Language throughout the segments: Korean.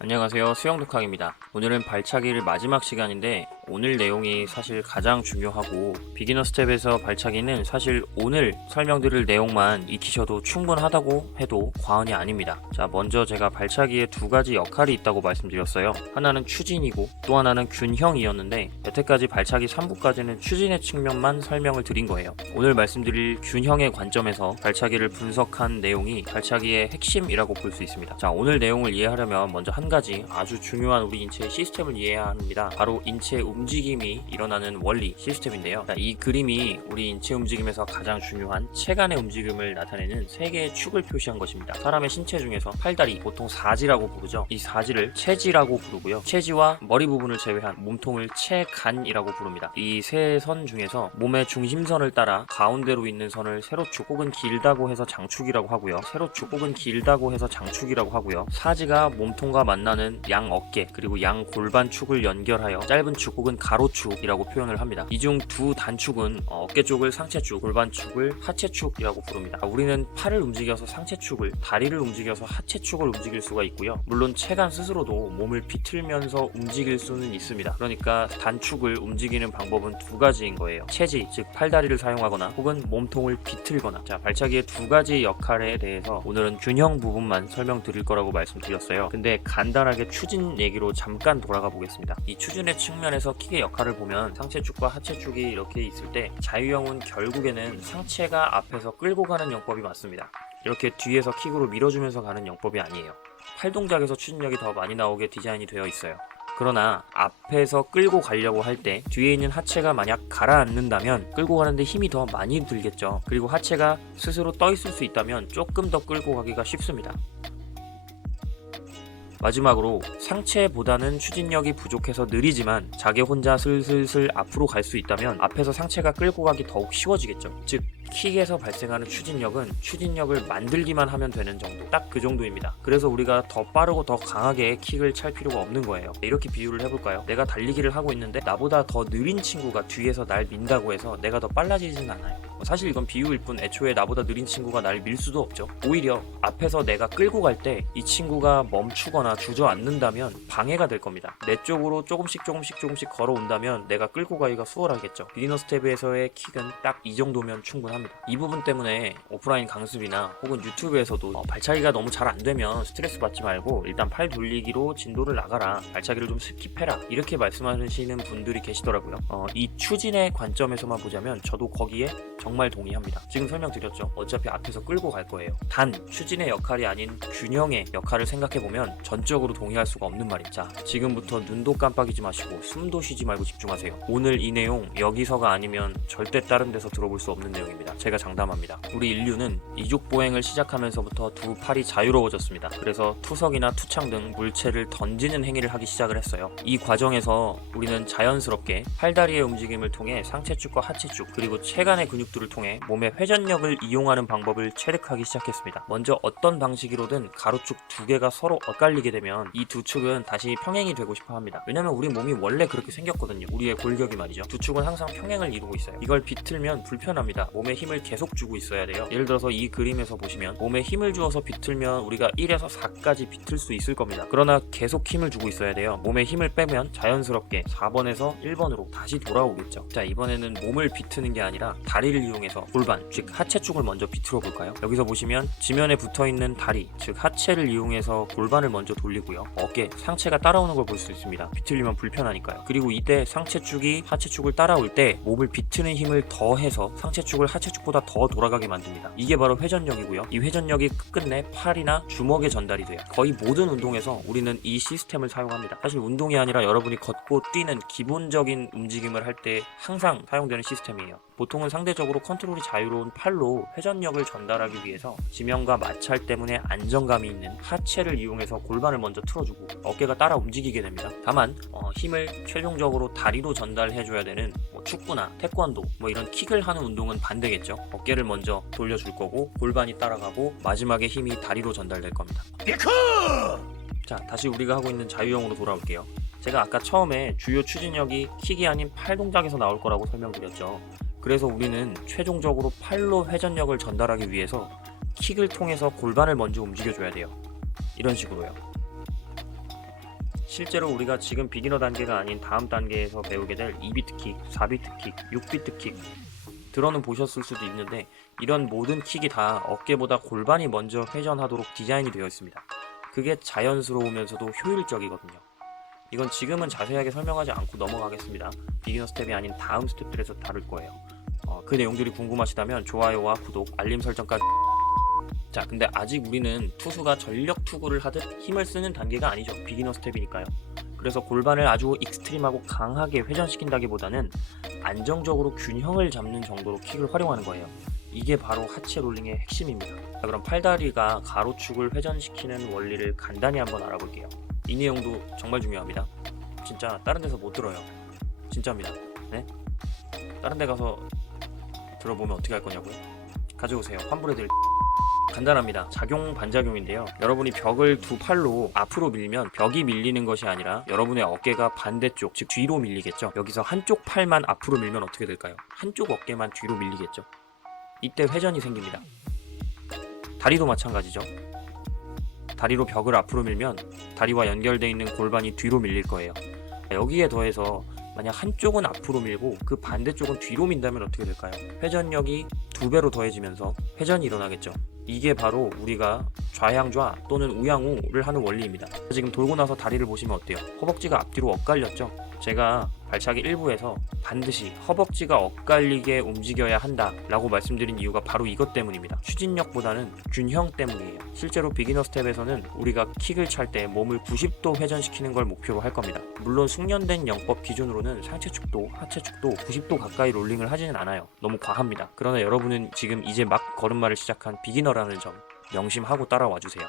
안녕하세요, 수영독학입니다. 오늘은 발차기를 마지막 시간인데 오늘 내용이 사실 가장 중요하고 비기너 스텝에서 발차기는 사실 오늘 설명드릴 내용만 익히셔도 충분하다고 해도 과언이 아닙니다. 자, 먼저 제가 발차기에 두 가지 역할이 있다고 말씀드렸어요. 하나는 추진이고 또 하나는 균형이었는데 여태까지 발차기 3부까지는 추진의 측면만 설명을 드린 거예요. 오늘 말씀드릴 균형의 관점에서 발차기를 분석한 내용이 발차기의 핵심이라고 볼 수 있습니다. 자, 오늘 내용을 이해하려면 먼저 한 가지 아주 중요한 우리 인체의 시스템을 이해해야 합니다. 바로 인체 움직임이 일어나는 원리 시스템인데요. 자, 이 그림이 우리 인체 움직임에서 가장 중요한 체간의 움직임을 나타내는 세 개의 축을 표시한 것입니다. 사람의 신체 중에서 팔다리, 보통 사지라고 부르죠. 이 사지를 체지라고 부르고요. 체지와 머리 부분을 제외한 몸통을 체간이라고 부릅니다. 이 세 선 중에서 몸의 중심선을 따라 가운데로 있는 선을 세로축 혹은 길다고 해서 장축이라고 하고요. 세로축 혹은 길다고 해서 장축이라고 하고요. 사지가 몸통과 만나는 양 어깨 그리고 양 골반축을 연결하여 짧은 축 혹은 가로축이라고 표현을 합니다. 이 중 두 단축은 어깨 쪽을 상체축, 골반축을 하체축이라고 부릅니다. 우리는 팔을 움직여서 상체축을, 다리를 움직여서 하체축을 움직일 수가 있고요. 물론 체간 스스로도 몸을 비틀면서 움직일 수는 있습니다. 그러니까 단축을 움직이는 방법은 두 가지인 거예요. 체지, 즉 팔다리를 사용하거나 혹은 몸통을 비틀거나. 자, 발차기의 두 가지 역할에 대해서 오늘은 균형 부분만 설명드릴 거라고 말씀드렸어요. 근데 간단하게 추진 얘기로 잠깐 돌아가 보겠습니다. 이 추진의 측면에서 킥의 역할을 보면 상체축과 하체축이 이렇게 있을 때 자유형은 결국에는 상체가 앞에서 끌고 가는 영법이 맞습니다. 이렇게 뒤에서 킥으로 밀어주면서 가는 영법이 아니에요. 팔 동작에서 추진력이 더 많이 나오게 디자인이 되어 있어요. 그러나 앞에서 끌고 가려고 할 때 뒤에 있는 하체가 만약 가라앉는다면 끌고 가는데 힘이 더 많이 들겠죠. 그리고 하체가 스스로 떠 있을 수 있다면 조금 더 끌고 가기가 쉽습니다. 마지막으로 상체보다는 추진력이 부족해서 느리지만 자기 혼자 슬슬슬 앞으로 갈 수 있다면 앞에서 상체가 끌고 가기 더욱 쉬워지겠죠. 즉 킥에서 발생하는 추진력은 추진력을 만들기만 하면 되는 정도, 딱 그 정도입니다. 그래서 우리가 더 빠르고 더 강하게 킥을 찰 필요가 없는 거예요. 이렇게 비유를 해볼까요? 내가 달리기를 하고 있는데 나보다 더 느린 친구가 뒤에서 날 민다고 해서 내가 더 빨라지진 않아요. 사실 이건 비유일 뿐 애초에 나보다 느린 친구가 날 밀 수도 없죠. 오히려 앞에서 내가 끌고 갈 때 이 친구가 멈추거나 주저앉는다면 방해가 될 겁니다. 내 쪽으로 조금씩 걸어온다면 내가 끌고 가기가 수월하겠죠. 비기너 스텝에서의 킥은 딱 이 정도면 충분합니다. 이 부분 때문에 오프라인 강습이나 혹은 유튜브에서도 발차기가 너무 잘 안되면 스트레스 받지 말고 일단 팔 돌리기로 진도를 나가라, 발차기를 좀 스킵해라, 이렇게 말씀하시는 분들이 계시더라고요. 이 추진의 관점에서만 보자면 저도 거기에 정말 동의합니다. 지금 설명드렸죠. 어차피 앞에서 끌고 갈 거예요. 단 추진의 역할이 아닌 균형의 역할을 생각해보면 전적으로 동의할 수가 없는 말입니다. 자, 지금부터 눈도 깜빡이지 마시고 숨도 쉬지 말고 집중하세요. 오늘 이 내용 여기서가 아니면 절대 다른 데서 들어볼 수 없는 내용입니다. 제가 장담합니다. 우리 인류는 이족보행을 시작하면서부터 두 팔이 자유로워졌습니다. 그래서 투석이나 투창 등 물체를 던지는 행위를 하기 시작을 했어요. 이 과정에서 우리는 자연스럽게 팔다리의 움직임을 통해 상체축과 하체축 그리고 체간의 근육들을 통해 몸의 회전력을 이용하는 방법을 체득하기 시작했습니다. 먼저 어떤 방식으로든 가로축 두 개가 서로 엇갈리게 되면 이 두 축은 다시 평행이 되고 싶어 합니다. 왜냐면 우리 몸이 원래 그렇게 생겼거든요. 우리의 골격이 말이죠. 두 축은 항상 평행을 이루고 있어요. 이걸 비틀면 불편합니다. 몸에 힘을 계속 주고 있어야 돼요. 예를 들어서 이 그림에서 보시면 몸에 힘을 주어서 비틀면 우리가 1에서 4까지 비틀 수 있을 겁니다. 그러나 계속 힘을 주고 있어야 돼요. 몸에 힘을 빼면 자연스럽게 4번에서 1번으로 다시 돌아오겠죠. 자, 이번에는 몸을 비트는 게 아니라 다리를 이용해서 골반, 즉 하체 쪽을 먼저 비틀어 볼까요? 여기서 보시면 지면에 붙어있는 다리, 즉 하체를 이용해서 골반을 먼저 돌리고요. 어깨, 상체가 따라오는 걸 볼 수 있습니다. 비틀리면 불편하니까요. 그리고 이때 상체축이 하체축을 따라올 때 몸을 비트는 힘을 더해서 상체축을 하체축보다 더 돌아가게 만듭니다. 이게 바로 회전력이고요. 이 회전력이 끝내 팔이나 주먹에 전달이 돼요. 거의 모든 운동에서 우리는 이 시스템을 사용합니다. 사실 운동이 아니라 여러분이 걷고 뛰는 기본적인 움직임을 할 때 항상 사용되는 시스템이에요. 보통은 상대적으로 컨트롤이 자유로운 팔로 회전력을 전달하기 위해서 지면과 마찰 때문에 안정감이 있는 하체를 이용해서 골반을 먼저 틀어주고 어깨가 따라 움직이게 됩니다. 다만 힘을 최종적으로 다리로 전달해줘야 되는 축구나 태권도 이런 킥을 하는 운동은 반대겠죠. 어깨를 먼저 돌려줄 거고 골반이 따라가고 마지막에 힘이 다리로 전달될 겁니다. 자, 다시 우리가 하고 있는 자유형으로 돌아올게요. 제가 아까 처음에 주요 추진력이 킥이 아닌 팔 동작에서 나올 거라고 설명드렸죠. 그래서 우리는 최종적으로 팔로 회전력을 전달하기 위해서 킥을 통해서 골반을 먼저 움직여줘야 돼요. 이런 식으로요. 실제로 우리가 지금 비기너 단계가 아닌 다음 단계에서 배우게 될 2비트 킥, 4비트 킥, 6비트 킥 들어는 보셨을 수도 있는데 이런 모든 킥이 다 어깨보다 골반이 먼저 회전하도록 디자인이 되어 있습니다. 그게 자연스러우면서도 효율적이거든요. 이건 지금은 자세하게 설명하지 않고 넘어가겠습니다. 비기너 스텝이 아닌 다음 스텝들에서 다룰 거예요. 그 내용들이 궁금하시다면 좋아요와 구독, 알림 설정까지. 자, 근데 아직 우리는 투수가 전력 투구를 하듯 힘을 쓰는 단계가 아니죠. 비기너 스텝이니까요. 그래서 골반을 아주 익스트림하고 강하게 회전시킨다기보다는 안정적으로 균형을 잡는 정도로 킥을 활용하는 거예요. 이게 바로 하체 롤링의 핵심입니다. 자, 그럼 팔다리가 가로축을 회전시키는 원리를 간단히 한번 알아볼게요. 이 내용도 정말 중요합니다. 진짜 다른 데서 못 들어요. 진짜입니다. 네? 다른 데 가서 들어보면 어떻게 할 거냐고요? 가져오세요. 환불해드릴. 간단합니다. 작용 반작용인데요. 여러분이 벽을 두 팔로 앞으로 밀면 벽이 밀리는 것이 아니라 여러분의 어깨가 반대쪽, 즉 뒤로 밀리겠죠. 여기서 한쪽 팔만 앞으로 밀면 어떻게 될까요? 한쪽 어깨만 뒤로 밀리겠죠. 이때 회전이 생깁니다. 다리도 마찬가지죠. 다리로 벽을 앞으로 밀면 다리와 연결되어 있는 골반이 뒤로 밀릴 거예요. 여기에 더해서 만약 한쪽은 앞으로 밀고 그 반대쪽은 뒤로 민다면 어떻게 될까요? 회전력이 2배로 더해지면서 회전이 일어나겠죠. 이게 바로 우리가 좌양좌 또는 우양우를 하는 원리입니다. 지금 돌고 나서 다리를 보시면 어때요? 허벅지가 앞뒤로 엇갈렸죠? 제가 발차기 1부에서 반드시 허벅지가 엇갈리게 움직여야 한다 라고 말씀드린 이유가 바로 이것 때문입니다. 추진력보다는 균형 때문이에요. 실제로 비기너 스텝에서는 우리가 킥을 찰 때 몸을 90도 회전시키는 걸 목표로 할 겁니다. 물론 숙련된 영법 기준으로는 상체 축도, 하체 축도 90도 가까이 롤링을 하지는 않아요. 너무 과합니다. 그러나 여러분은 지금 이제 막 걸음마를 시작한 비기너라는 점 명심하고 따라와 주세요.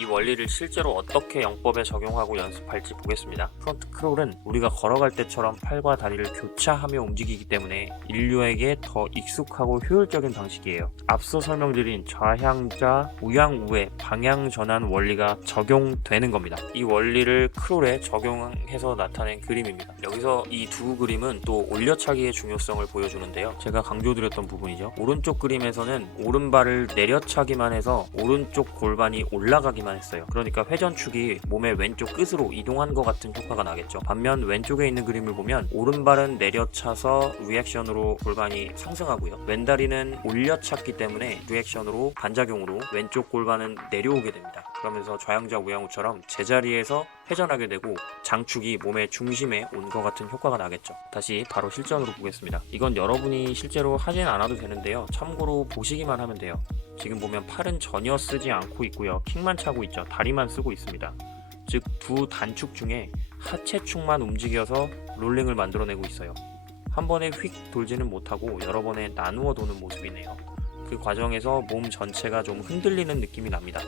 이 원리를 실제로 어떻게 영법에 적용하고 연습할지 보겠습니다. 프론트 크롤은 우리가 걸어갈 때처럼 팔과 다리를 교차하며 움직이기 때문에 인류에게 더 익숙하고 효율적인 방식이에요. 앞서 설명드린 좌향좌, 우양우의 방향 전환 원리가 적용되는 겁니다. 이 원리를 크롤에 적용해서 나타낸 그림입니다. 여기서 이 두 그림은 또 올려차기의 중요성을 보여주는데요. 제가 강조드렸던 부분이죠. 오른쪽 그림에서는 오른발을 내려차기만 해서 오른쪽 골반이 올라가기만 했어요. 그러니까 회전축이 몸의 왼쪽 끝으로 이동한 것 같은 효과가 나겠죠. 반면 왼쪽에 있는 그림을 보면 오른발은 내려차서 리액션으로 골반이 상승하고요. 왼다리는 올려찼기 때문에 리액션으로 반작용으로 왼쪽 골반은 내려오게 됩니다. 그러면서 좌양좌 우양우처럼 제자리에서 회전하게 되고 장축이 몸의 중심에 온 것 같은 효과가 나겠죠. 다시 바로 실전으로 보겠습니다. 이건 여러분이 실제로 하진 않아도 되는데요. 참고로 보시기만 하면 돼요. 지금 보면 팔은 전혀 쓰지 않고 있고요. 킥만 차고 있죠. 다리만 쓰고 있습니다. 즉 두 단축 중에 하체축만 움직여서 롤링을 만들어내고 있어요. 한 번에 휙 돌지는 못하고 여러 번에 나누어 도는 모습이네요. 그 과정에서 몸 전체가 좀 흔들리는 느낌이 납니다.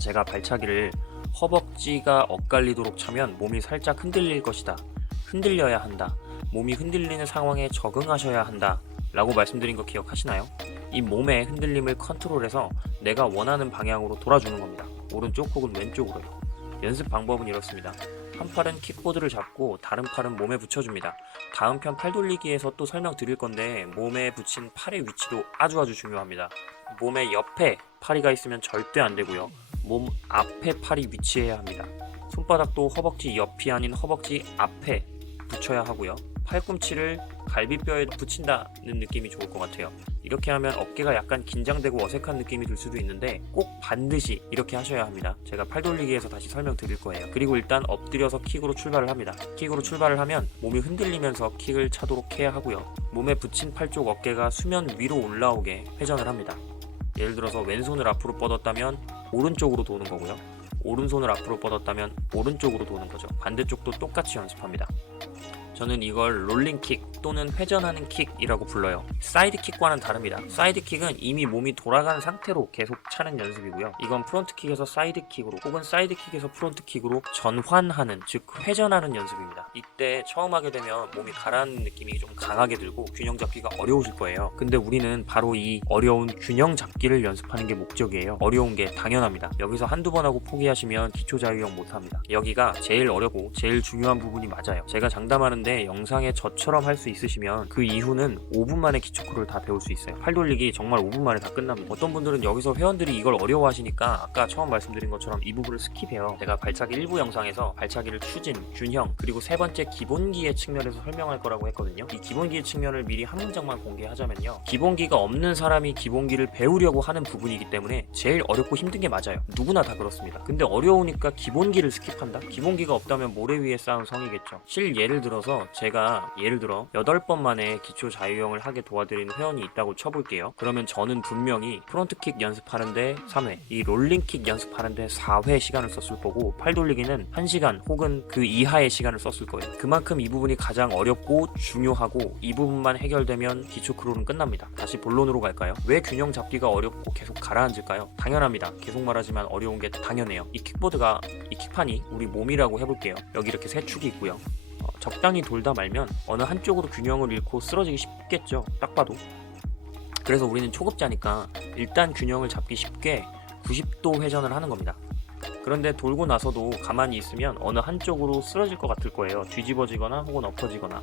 제가 발차기를 허벅지가 엇갈리도록 차면 몸이 살짝 흔들릴 것이다. 흔들려야 한다. 몸이 흔들리는 상황에 적응하셔야 한다. 라고 말씀드린 거 기억하시나요? 이 몸의 흔들림을 컨트롤해서 내가 원하는 방향으로 돌아주는 겁니다. 오른쪽 혹은 왼쪽으로요. 연습 방법은 이렇습니다. 한 팔은 킥보드를 잡고 다른 팔은 몸에 붙여줍니다. 다음 편 팔 돌리기에서 또 설명드릴 건데 몸에 붙인 팔의 위치도 아주 중요합니다. 몸의 옆에 팔이가 있으면 절대 안 되고요. 몸 앞에 팔이 위치해야 합니다. 손바닥도 허벅지 옆이 아닌 허벅지 앞에 붙여야 하고요. 팔꿈치를 갈비뼈에 붙인다는 느낌이 좋을 것 같아요. 이렇게 하면 어깨가 약간 긴장되고 어색한 느낌이 들 수도 있는데 꼭 반드시 이렇게 하셔야 합니다. 제가 팔 돌리기에서 다시 설명드릴 거예요. 그리고 일단 엎드려서 킥으로 출발을 합니다. 킥으로 출발을 하면 몸이 흔들리면서 킥을 차도록 해야 하고요. 몸에 붙인 팔 쪽 어깨가 수면 위로 올라오게 회전을 합니다. 예를 들어서 왼손을 앞으로 뻗었다면 오른쪽으로 도는 거고요. 오른손을 앞으로 뻗었다면 오른쪽으로 도는 거죠. 반대쪽도 똑같이 연습합니다. 저는 이걸 롤링킥 또는 회전하는 킥이라고 불러요. 사이드킥과는 다릅니다. 사이드킥은 이미 몸이 돌아간 상태로 계속 차는 연습이고요. 이건 프론트킥에서 사이드킥으로 혹은 사이드킥에서 프론트킥으로 전환하는, 즉 회전하는 연습입니다. 이때 처음 하게 되면 몸이 가라앉는 느낌이 좀 강하게 들고 균형 잡기가 어려우실 거예요. 근데 우리는 바로 이 어려운 균형 잡기를 연습하는 게 목적이에요. 어려운 게 당연합니다. 여기서 한두 번 하고 포기하시면 기초 자유형 못합니다. 여기가 제일 어렵고 제일 중요한 부분이 맞아요. 제가 장담하는데 그런데 영상에 저처럼 할 수 있으시면 그 이후는 5분 만에 기초 크롤을 다 배울 수 있어요. 팔 돌리기 정말 5분 만에 다 끝납니다. 어떤 분들은 여기서 회원들이 이걸 어려워하시니까 아까 처음 말씀드린 것처럼 이 부분을 스킵해요. 제가 발차기 일부 영상에서 발차기를 추진, 균형, 그리고 세 번째 기본기의 측면에서 설명할 거라고 했거든요. 이 기본기의 측면을 미리 한 문장만 공개하자면요, 기본기가 없는 사람이 기본기를 배우려고 하는 부분이기 때문에 제일 어렵고 힘든 게 맞아요. 누구나 다 그렇습니다. 근데 어려우니까 기본기를 스킵한다? 기본기가 없다면 모래 위에 쌓은 성이겠죠. 예를 들어서 제가 8번 만에 기초 자유형을 하게 도와드리는 회원이 있다고 쳐볼게요. 그러면 저는 분명히 프론트킥 연습하는데 3회, 이 롤링킥 연습하는데 4회 시간을 썼을 거고, 팔 돌리기는 1시간 혹은 그 이하의 시간을 썼을 거예요. 그만큼 이 부분이 가장 어렵고 중요하고, 이 부분만 해결되면 기초 크롤은 끝납니다. 다시 본론으로 갈까요? 왜 균형 잡기가 어렵고 계속 가라앉을까요? 당연합니다. 계속 말하지만 어려운 게 당연해요. 이 킥판이 우리 몸이라고 해볼게요. 여기 이렇게 세 축이 있고요. 적당히 돌다 말면 어느 한쪽으로 균형을 잃고 쓰러지기 쉽겠죠. 딱 봐도. 그래서 우리는 초급자니까 일단 균형을 잡기 쉽게 90도 회전을 하는 겁니다. 그런데 돌고 나서도 가만히 있으면 어느 한쪽으로 쓰러질 것 같을 거예요. 뒤집어지거나 혹은 엎어지거나.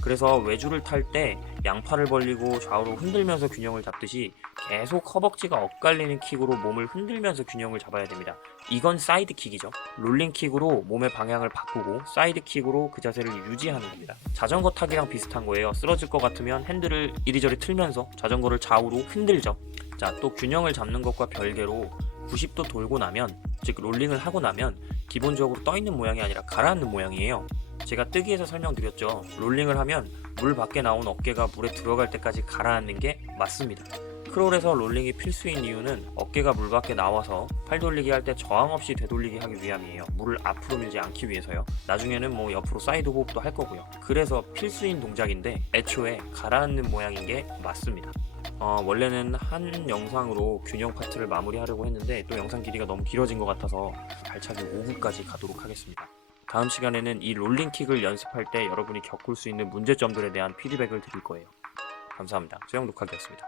그래서 외주를 탈 때 양팔을 벌리고 좌우로 흔들면서 균형을 잡듯이 계속 허벅지가 엇갈리는 킥으로 몸을 흔들면서 균형을 잡아야 됩니다. 이건 사이드킥이죠. 롤링킥으로 몸의 방향을 바꾸고 사이드킥으로 그 자세를 유지하는 겁니다. 자전거 타기랑 비슷한 거예요. 쓰러질 것 같으면 핸들을 이리저리 틀면서 자전거를 좌우로 흔들죠. 자, 또 균형을 잡는 것과 별개로 90도 돌고 나면, 즉 롤링을 하고 나면 기본적으로 떠있는 모양이 아니라 가라앉는 모양이에요. 제가 뜨기에서 설명드렸죠. 롤링을 하면 물 밖에 나온 어깨가 물에 들어갈 때까지 가라앉는 게 맞습니다. 크롤에서 롤링이 필수인 이유는 어깨가 물 밖에 나와서 팔 돌리기 할 때 저항 없이 되돌리기 하기 위함이에요. 물을 앞으로 밀지 않기 위해서요. 나중에는 뭐 옆으로 사이드 호흡도 할 거고요. 그래서 필수인 동작인데 애초에 가라앉는 모양인 게 맞습니다. 원래는 한 영상으로 균형 파트를 마무리하려고 했는데 또 영상 길이가 너무 길어진 것 같아서 발차기 5부까지 가도록 하겠습니다. 다음 시간에는 이 롤링킥을 연습할 때 여러분이 겪을 수 있는 문제점들에 대한 피드백을 드릴 거예요. 감사합니다. 수영 녹화기였습니다.